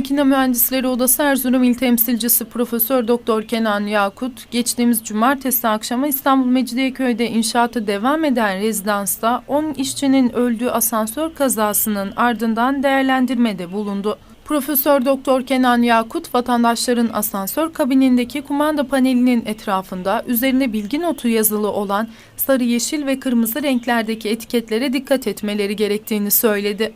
Makine Mühendisleri Odası Erzurum İl Temsilcisi Profesör Doktor Kenan Yakut, geçtiğimiz cumartesi akşamı İstanbul Mecidiyeköy'de inşaatı devam eden rezidansta 10 işçinin öldüğü asansör kazasının ardından değerlendirmede bulundu. Profesör Doktor Kenan Yakut, vatandaşların asansör kabinindeki kumanda panelinin etrafında üzerine bilgi notu yazılı olan sarı, yeşil ve kırmızı renklerdeki etiketlere dikkat etmeleri gerektiğini söyledi.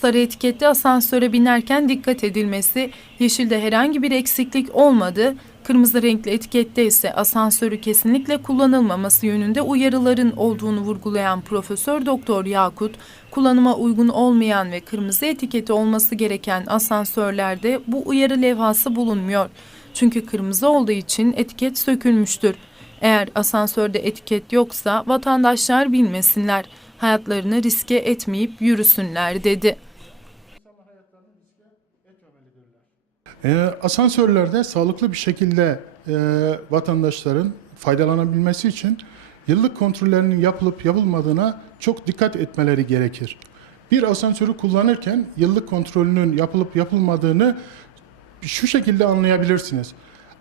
Sarı etiketli asansöre binerken dikkat edilmesi, yeşilde herhangi bir eksiklik olmadı, kırmızı renkli etikette ise asansörü kesinlikle kullanılmaması yönünde uyarıların olduğunu vurgulayan Profesör Doktor Yakut, kullanıma uygun olmayan ve kırmızı etiketi olması gereken asansörlerde bu uyarı levhası bulunmuyor. Çünkü kırmızı olduğu için etiket sökülmüştür. Eğer asansörde etiket yoksa vatandaşlar bilmesinler, hayatlarını riske etmeyip yürüsünler dedi. Ee, asansörlerde sağlıklı bir şekilde e, vatandaşların faydalanabilmesi için yıllık kontrollerinin yapılıp yapılmadığına çok dikkat etmeleri gerekir. Bir asansörü kullanırken yıllık kontrolünün yapılıp yapılmadığını şu şekilde anlayabilirsiniz.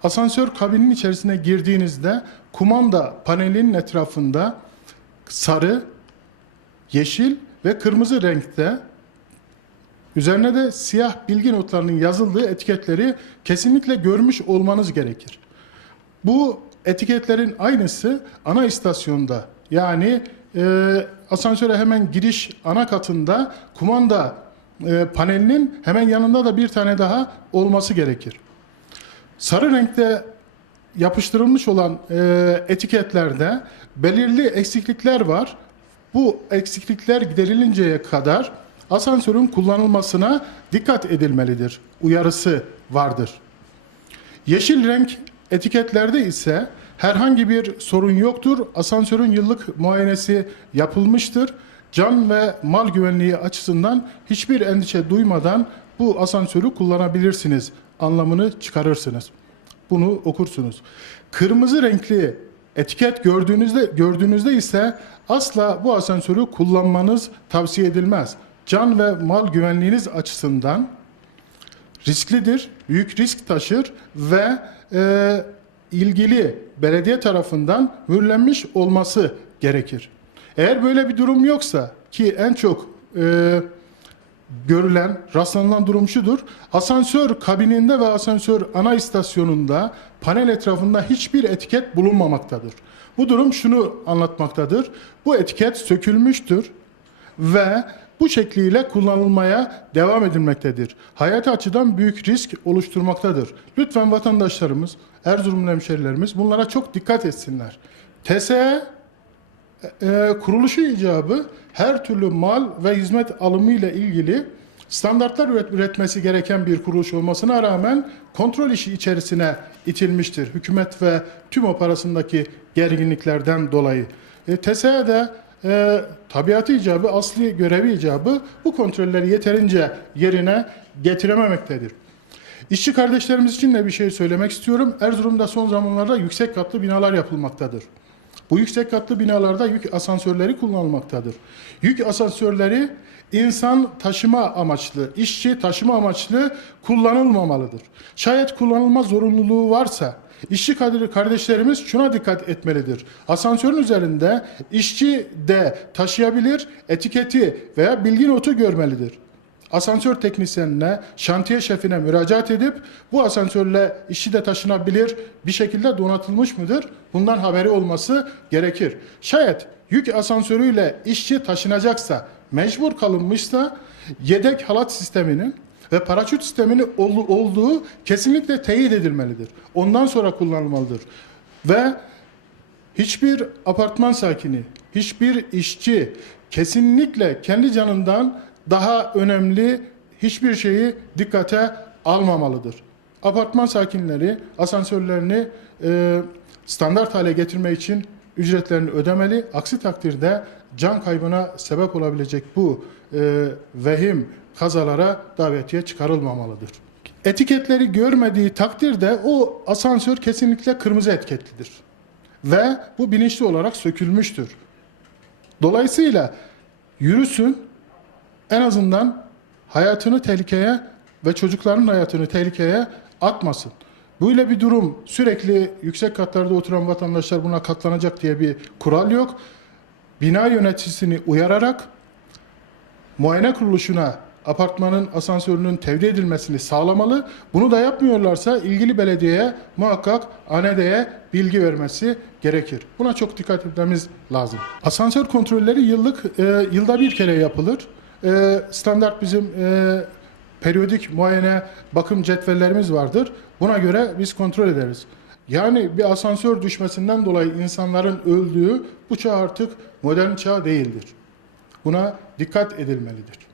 Asansör kabinin içerisine girdiğinizde kumanda panelinin etrafında sarı, yeşil ve kırmızı renkte Üzerine de siyah bilgi notlarının yazıldığı etiketleri kesinlikle görmüş olmanız gerekir. Bu etiketlerin aynısı ana istasyonda yani e, asansöre hemen giriş ana katında kumanda e, panelinin hemen yanında da bir tane daha olması gerekir. Sarı renkte yapıştırılmış olan e, etiketlerde belirli eksiklikler var. Bu eksiklikler giderilinceye kadar asansörün kullanılmasına dikkat edilmelidir. Uyarısı vardır. Yeşil renk etiketlerde ise herhangi bir sorun yoktur. Asansörün yıllık muayenesi yapılmıştır. Can ve mal güvenliği açısından hiçbir endişe duymadan bu asansörü kullanabilirsiniz anlamını çıkarırsınız. Bunu okursunuz. Kırmızı renkli etiket gördüğünüzde gördüğünüzde ise asla bu asansörü kullanmanız tavsiye edilmez. Can ve mal güvenliğiniz açısından risklidir, büyük risk taşır ve e, ilgili belediye tarafından mühürlenmiş olması gerekir. Eğer böyle bir durum yoksa ki en çok e, görülen, rastlanılan durum şudur. Asansör kabininde ve asansör ana istasyonunda panel etrafında hiçbir etiket bulunmamaktadır. Bu durum şunu anlatmaktadır. Bu etiket sökülmüştür ve bu şekliyle kullanılmaya devam edilmektedir. Hayati açıdan büyük risk oluşturmaktadır. Lütfen vatandaşlarımız, Erzurumlu hemşerilerimiz bunlara çok dikkat etsinler. TSE e, kuruluşu icabı her türlü mal ve hizmet alımı ile ilgili standartlar üret, üretmesi gereken bir kuruluş olmasına rağmen kontrol işi içerisine itilmiştir. Hükümet ve TÜMOP arasındaki gerginliklerden dolayı. E, TSE de e, tabiatı icabı, asli görevi icabı bu kontrolleri yeterince yerine getirememektedir. İşçi kardeşlerimiz için de bir şey söylemek istiyorum. Erzurum'da son zamanlarda yüksek katlı binalar yapılmaktadır. Bu yüksek katlı binalarda yük asansörleri kullanılmaktadır. Yük asansörleri insan taşıma amaçlı, işçi taşıma amaçlı kullanılmamalıdır. Şayet kullanılma zorunluluğu varsa işçi kardeşlerimiz şuna dikkat etmelidir. Asansörün üzerinde işçi de taşıyabilir etiketi veya bilgi notu görmelidir asansör teknisyenine, şantiye şefine müracaat edip bu asansörle işçi de taşınabilir bir şekilde donatılmış mıdır? Bundan haberi olması gerekir. Şayet yük asansörüyle işçi taşınacaksa, mecbur kalınmışsa yedek halat sisteminin ve paraşüt sisteminin olduğu kesinlikle teyit edilmelidir. Ondan sonra kullanılmalıdır. Ve hiçbir apartman sakini, hiçbir işçi kesinlikle kendi canından daha önemli hiçbir şeyi dikkate almamalıdır. Apartman sakinleri asansörlerini e, standart hale getirmek için ücretlerini ödemeli. Aksi takdirde can kaybına sebep olabilecek bu e, vehim kazalara davetiye çıkarılmamalıdır. Etiketleri görmediği takdirde o asansör kesinlikle kırmızı etiketlidir. Ve bu bilinçli olarak sökülmüştür. Dolayısıyla yürüsün, en azından hayatını tehlikeye ve çocukların hayatını tehlikeye atmasın. Böyle bir durum sürekli yüksek katlarda oturan vatandaşlar buna katlanacak diye bir kural yok. Bina yöneticisini uyararak muayene kuruluşuna apartmanın asansörünün tevdi edilmesini sağlamalı. Bunu da yapmıyorlarsa ilgili belediyeye muhakkak ANED'ye bilgi vermesi gerekir. Buna çok dikkat etmemiz lazım. Asansör kontrolleri yıllık e, yılda bir kere yapılır. E, standart bizim e, periyodik muayene bakım cetvellerimiz vardır. Buna göre biz kontrol ederiz. Yani bir asansör düşmesinden dolayı insanların öldüğü bu çağ artık modern çağ değildir. Buna dikkat edilmelidir.